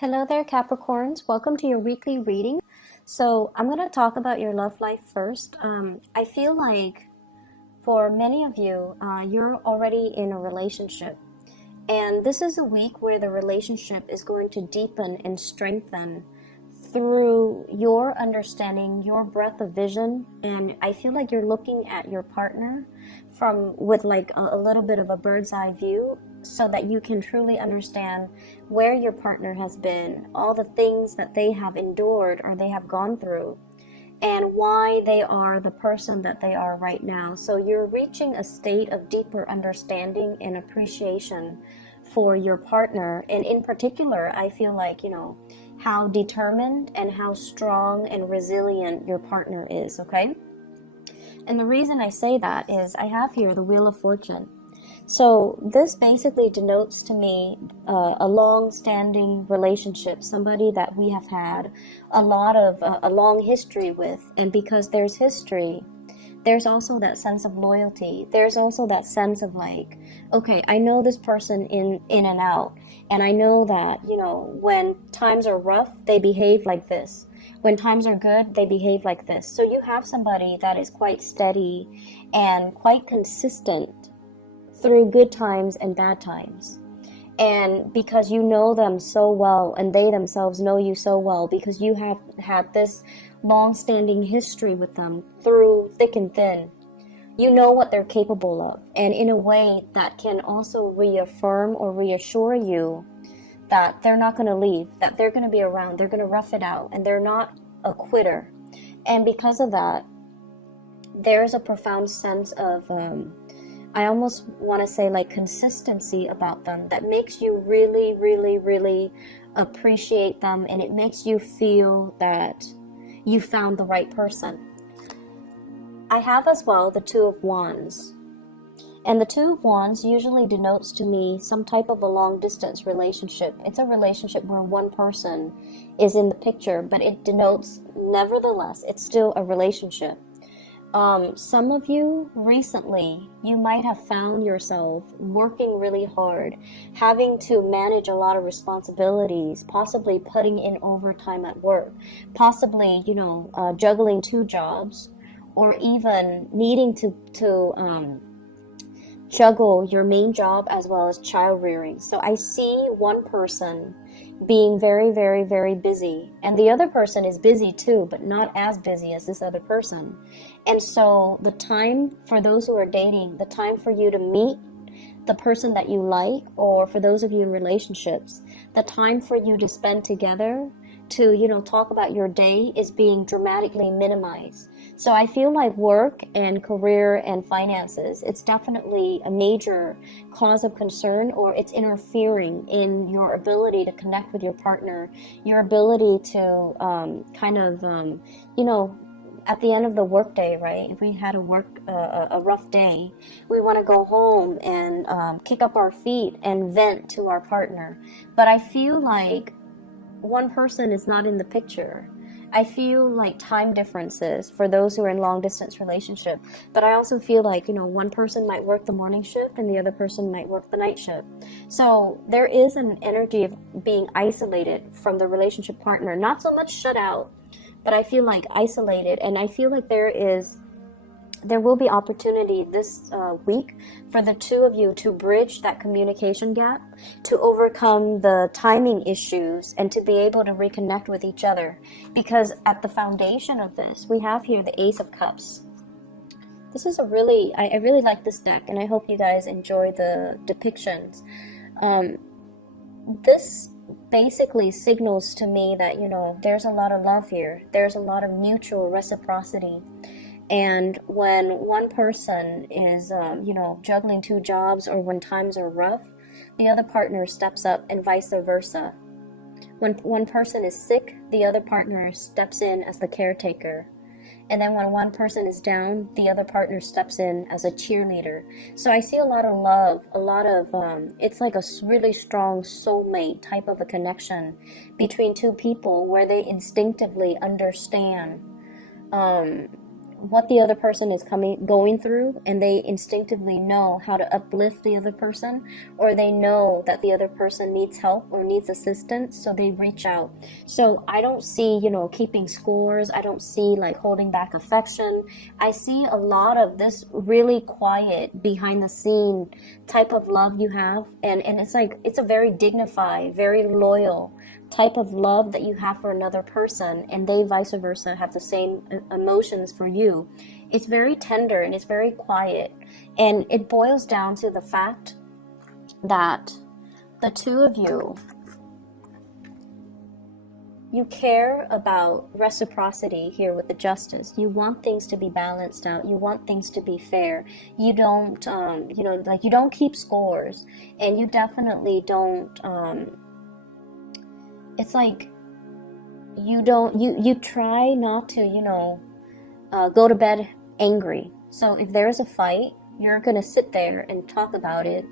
Hello there, Capricorns. Welcome to your weekly reading. So, I'm going to talk about your love life first. I feel like for many of you, you're already in a relationship. And this is a week where the relationship is going to deepen and strengthen through your understanding, your breadth of vision. And I feel like you're looking at your partner with like a little bit of a bird's eye view so that you can truly understand where your partner has been, all the things that they have endured or they have gone through, and why they are the person that they are right now. So you're reaching a state of deeper understanding and appreciation for your partner. And in particular, I feel like, how determined and how strong and resilient your partner is, okay? And the reason I say that is I have here the Wheel of Fortune. So this basically denotes to me a long-standing relationship, somebody that we have had a long history with. And because there's history, there's also that sense of loyalty. There's also that sense of like, okay, I know this person in and out. And I know that, when times are rough, they behave like this. When times are good, they behave like this. So you have somebody that is quite steady and quite consistent through good times and bad times. And because you know them so well and they themselves know you so well, because you have had this long-standing history with them through thick and thin, you know what they're capable of. And in a way that can also reaffirm or reassure you that they're not going to leave, that they're going to be around, they're going to rough it out, and they're not a quitter. And because of that, there's a profound sense of I almost want to say like consistency about them that makes you really, really, really appreciate them, and it makes you feel that you found the right person. I have as well the Two of Wands. And the Two of Wands usually denotes to me some type of a long distance relationship. It's a relationship where one person is in the picture, but it denotes, nevertheless, it's still a relationship. Some of you recently, you might have found yourself working really hard, having to manage a lot of responsibilities, possibly putting in overtime at work, possibly, juggling two jobs, or even needing to juggle your main job as well as child rearing. So I see one person being very, very, very busy, and the other person is busy too, but not as busy as this other person. And so the time for those who are dating, the time for you to meet the person that you like, or for those of you in relationships, the time for you to spend together to, talk about your day is being dramatically minimized. So I feel like work and career and finances, it's definitely a major cause of concern, or it's interfering in your ability to connect with your partner, your ability to at the end of the workday, right? If we had a rough day, we want to go home and kick up our feet and vent to our partner. But I feel like one person is not in the picture. I feel like time differences for those who are in long distance relationship, but I also feel like, one person might work the morning shift and the other person might work the night shift. So there is an energy of being isolated from the relationship partner, not so much shut out, but I feel like isolated. And I feel like there will be opportunity this week for the two of you to bridge that communication gap, to overcome the timing issues, and to be able to reconnect with each other. Because at the foundation of this, we have here the Ace of Cups. This is I really like this deck, and I hope you guys enjoy the depictions. This basically signals to me that, there's a lot of love here. There's a lot of mutual reciprocity. And when one person is, juggling two jobs, or when times are rough, the other partner steps up, and vice versa. When one person is sick, the other partner steps in as the caretaker. And then when one person is down, the other partner steps in as a cheerleader. So I see a lot of love, a lot of, it's like a really strong soulmate type of a connection between two people where they instinctively understand what the other person is going through, and they instinctively know how to uplift the other person, or they know that the other person needs help or needs assistance, so they reach out. So I don't see, keeping scores. I don't see like holding back affection. I see a lot of this really quiet, behind the scene type of love you have, and it's like it's a very dignified, very loyal type of love that you have for another person, and they vice versa have the same emotions for you. It's very tender and it's very quiet, and it boils down to the fact that the two of you care about reciprocity here with the justice. You want things to be balanced out. You want things to be fair. You don't you don't keep scores, and you definitely don't it's like you try not to go to bed angry. So if there's a fight, you're gonna sit there and talk about it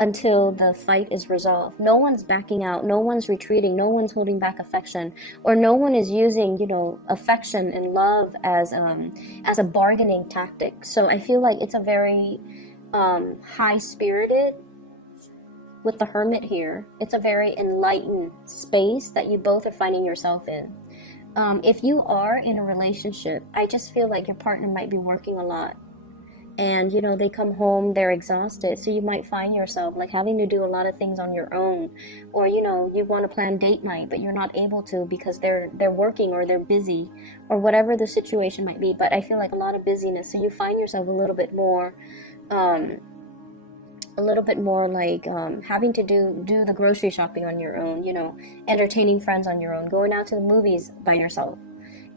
until the fight is resolved. No one's backing out, no one's retreating, no one's holding back affection, or no one is using affection and love as a bargaining tactic. So I feel like it's a very high spirited. With the Hermit here, it's a very enlightened space that you both are finding yourself in. If you are in a relationship, I just feel like your partner might be working a lot, and they come home, they're exhausted, so you might find yourself like having to do a lot of things on your own, or you want to plan date night, but you're not able to because they're working or they're busy, or whatever the situation might be. But I feel like a lot of busyness, so you find yourself a little bit more like having to do the grocery shopping on your own, entertaining friends on your own, going out to the movies by yourself.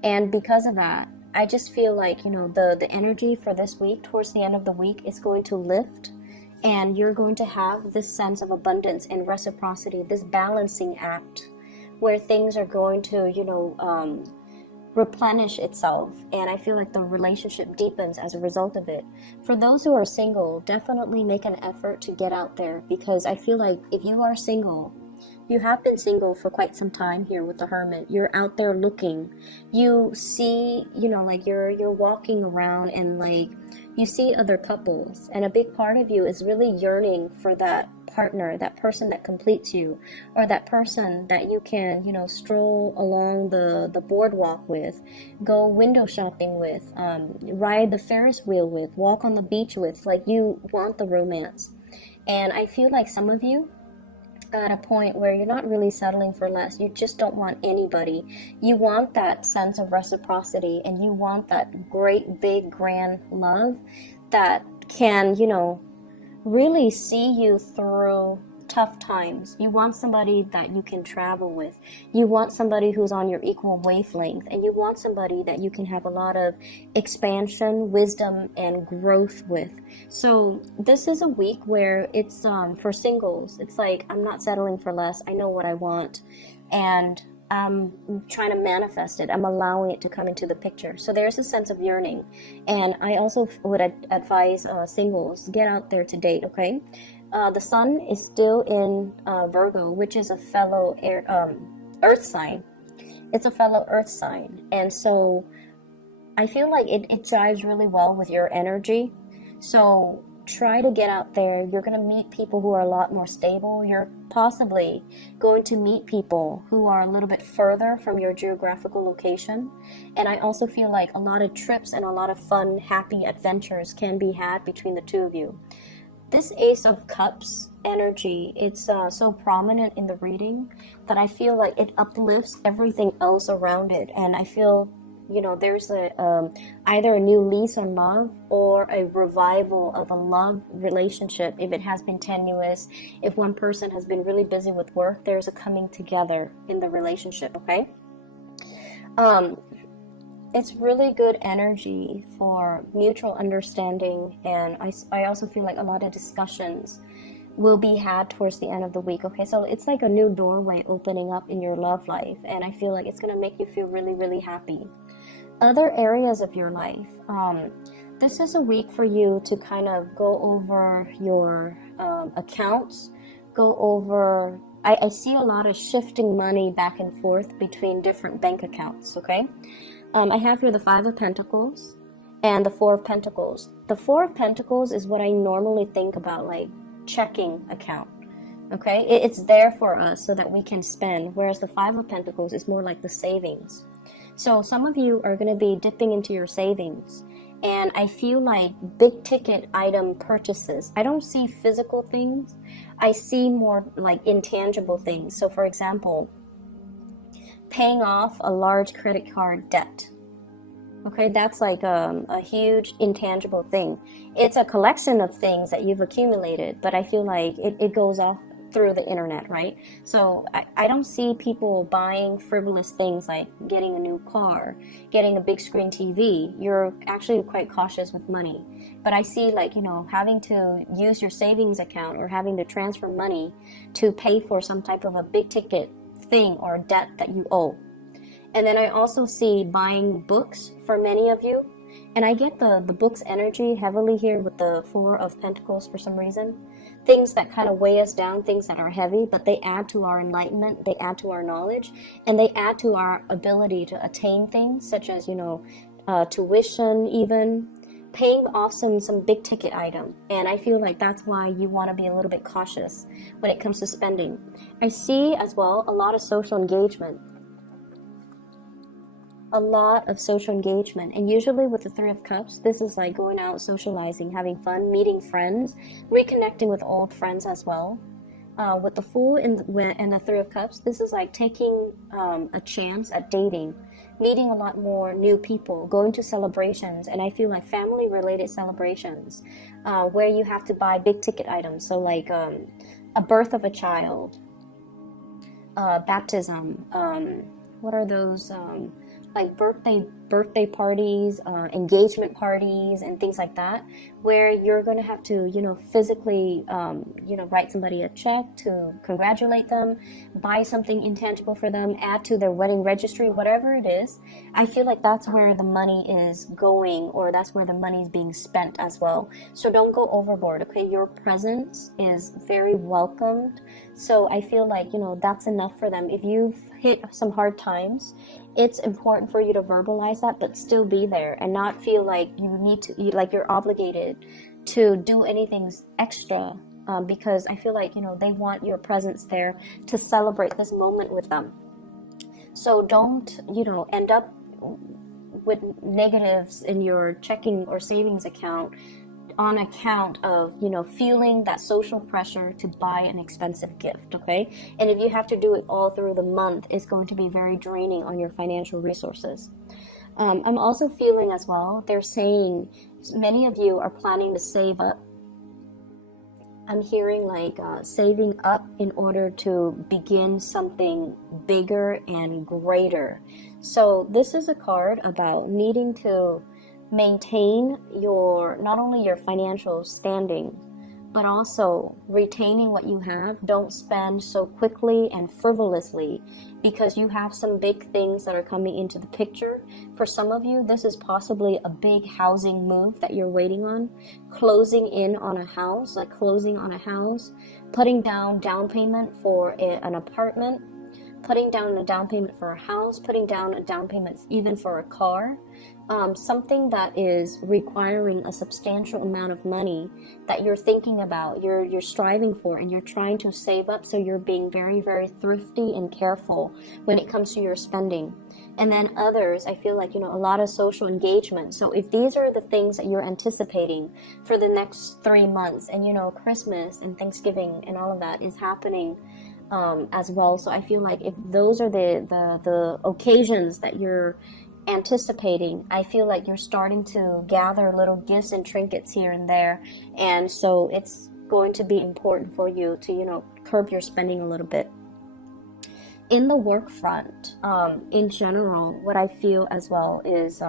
And because of that, I just feel like, the energy for this week, towards the end of the week, is going to lift, and you're going to have this sense of abundance and reciprocity, this balancing act where things are going to, replenish itself, and I feel like the relationship deepens as a result of it. For those who are single, definitely make an effort to get out there, because I feel like if you are single, you have been single for quite some time here with the Hermit. You're out there looking. You see, like you're walking around, and like you see other couples, and a big part of you is really yearning for that partner, that person that completes you, or that person that you can, stroll along the boardwalk with, go window shopping with, ride the Ferris wheel with, walk on the beach with. Like, you want the romance. And I feel like some of you at a point where you're not really settling for less. You just don't want anybody. You want that sense of reciprocity, and you want that great, big, grand love that can, really see you through tough times. You want somebody that you can travel with. You want somebody who's on your equal wavelength, and you want somebody that you can have a lot of expansion, wisdom, and growth with. So this is a week where it's for singles. It's like, I'm not settling for less. I know what I want, and I'm trying to manifest it. I'm allowing it to come into the picture. So there's a sense of yearning. And I also would advise singles, get out there to date, okay? The sun is still in Virgo, which is a fellow earth sign. It's a fellow earth sign. And so I feel like it jives really well with your energy. So try to get out there. You're going to meet people who are a lot more stable. You're possibly going to meet people who are a little bit further from your geographical location. And I also feel like a lot of trips and a lot of fun, happy adventures can be had between the two of you. This Ace of Cups energy, it's so prominent in the reading that I feel like it uplifts everything else around it. And I feel there's either a new lease on love, or a revival of a love relationship. If it has been tenuous, if one person has been really busy with work, there's a coming together in the relationship, okay? It's really good energy for mutual understanding, and I also feel like a lot of discussions will be had towards the end of the week, okay? So it's like a new doorway opening up in your love life, and I feel like it's going to make you feel really, really happy. Other areas of your life, this is a week for you to kind of go over your accounts, go over, I see a lot of shifting money back and forth between different bank accounts, okay? I have here the Five of Pentacles, and the Four of Pentacles. The Four of Pentacles is what I normally think about, like checking account. Okay, it's there for us so that we can spend, whereas the Five of Pentacles is more like the savings. So some of you are going to be dipping into your savings, and I feel like big ticket item purchases. I don't see physical things, I see more like intangible things. So for example, paying off a large credit card debt. Okay, that's like a huge intangible thing. It's a collection of things that you've accumulated, but I feel like it goes off through the internet, right? So I don't see people buying frivolous things like getting a new car, getting a big screen TV. You're actually quite cautious with money. But I see, like, you know, having to use your savings account or having to transfer money to pay for some type of a big ticket thing or debt that you owe. And then I also see buying books for many of you. And I get the book's energy heavily here with the Four of Pentacles for some reason. Things that kind of weigh us down, things that are heavy, but they add to our enlightenment, they add to our knowledge, and they add to our ability to attain things such as, you know, tuition, even paying off some big ticket item. And I feel like that's why you want to be a little bit cautious when it comes to spending. I see as well a lot of social engagement. A lot of social engagement, and usually with the Three of Cups, this is like going out, socializing, having fun, meeting friends, reconnecting with old friends as well. With the Fool and the Three of Cups, this is like taking a chance at dating, meeting a lot more new people, going to celebrations, and I feel like family related celebrations where you have to buy big ticket items, so like a birth of a child, baptism, what are those, like birthday parties, engagement parties, and things like that, where you're going to have to, you know, physically, you know, write somebody a check to congratulate them, buy something intangible for them, add to their wedding registry, whatever it is. I feel like that's where the money is going, or that's where the money is being spent as well. So don't go overboard, okay? Your presence is very welcomed. So I feel like, you know, that's enough for them. If you've hit some hard times, it's important for you to verbalize that, but still be there and not feel like you need to, like you're obligated to do anything extra, because I feel like, you know, they want your presence there to celebrate this moment with them. So don't, you know, end up with negatives in your checking or savings account on account of, you know, feeling that social pressure to buy an expensive gift, okay? And if you have to do it all through the month, it's going to be very draining on your financial resources. I'm also feeling as well, they're saying many of you are planning to save up. I'm hearing like saving up in order to begin something bigger and greater. So this is a card about needing to maintain your, not only your financial standing, but also retaining what you have. Don't spend so quickly and frivolously, because you have some big things that are coming into the picture. For some of you, this is possibly a big housing move that you're waiting on, closing in on a house, like closing on a house, putting down payment for an apartment, putting down a down payment for a house, putting down a down payment even for a car. Something that is requiring a substantial amount of money that you're thinking about, you're striving for, and you're trying to save up. So you're being very, very thrifty and careful when it comes to your spending. And then others, I feel like, you know, a lot of social engagement. So if these are the things that you're anticipating for the next 3 months, and, you know, Christmas and Thanksgiving and all of that is happening as well. So I feel like if those are the occasions that you're anticipating, I feel like you're starting to gather little gifts and trinkets here and there, and so it's going to be important for you to, you know, curb your spending a little bit. In the work front, in general, what I feel as well is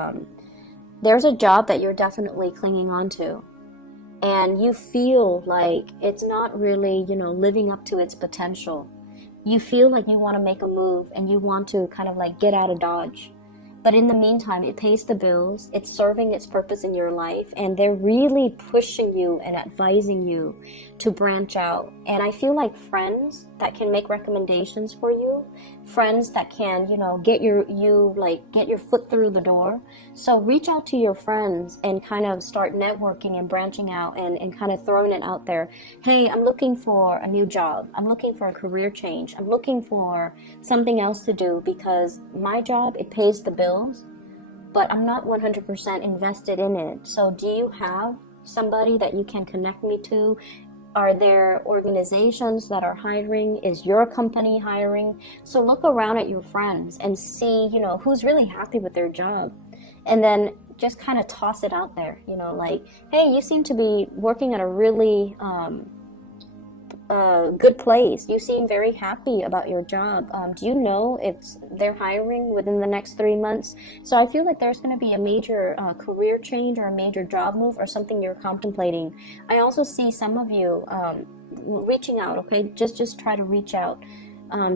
there's a job that you're definitely clinging on to, and you feel like it's not really, you know, living up to its potential. You feel like you want to make a move and you want to kind of like get out of Dodge. But in the meantime, it pays the bills, it's serving its purpose in your life, and they're really pushing you and advising you to branch out. And I feel like friends that can make recommendations for you, friends that can, get your foot through the door. So reach out to your friends and kind of start networking and branching out and kind of throwing it out there. Hey, I'm looking for a new job. I'm looking for a career change. I'm looking for something else to do because my job, it pays the bills, but I'm not 100% invested in it. So do you have somebody that you can connect me to? Are there organizations that are hiring? Is your company hiring? So look around at your friends and see, who's really happy with their job. And then just kind of toss it out there, like, hey, you seem to be working at a really good place. You seem very happy about your job. Do you know if they're hiring within the next 3 months? So I feel like there's going to be a major career change or a major job move or something you're contemplating. I also see some of you reaching out. Okay, just try to reach out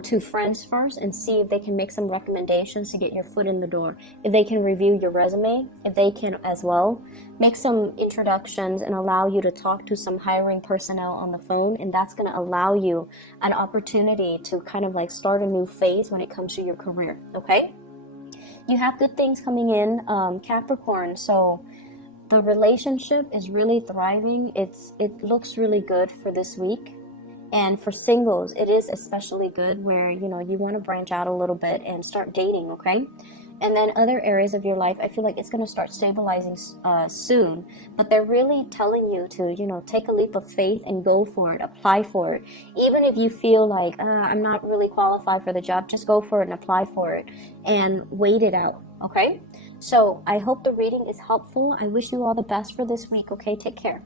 to friends first and see if they can make some recommendations to get your foot in the door. If they can review your resume, if they can as well make some introductions and allow you to talk to some hiring personnel on the phone, and that's going to allow you an opportunity to kind of like start a new phase when it comes to your career. Okay, you have good things coming in, Capricorn. So the relationship is really thriving. It looks really good for this week. And for singles, it is especially good where, you want to branch out a little bit and start dating, okay? And then other areas of your life, I feel like it's going to start stabilizing soon. But they're really telling you to, take a leap of faith and go for it, apply for it. Even if you feel like, I'm not really qualified for the job, just go for it and apply for it and wait it out, okay? So I hope the reading is helpful. I wish you all the best for this week, okay? Take care.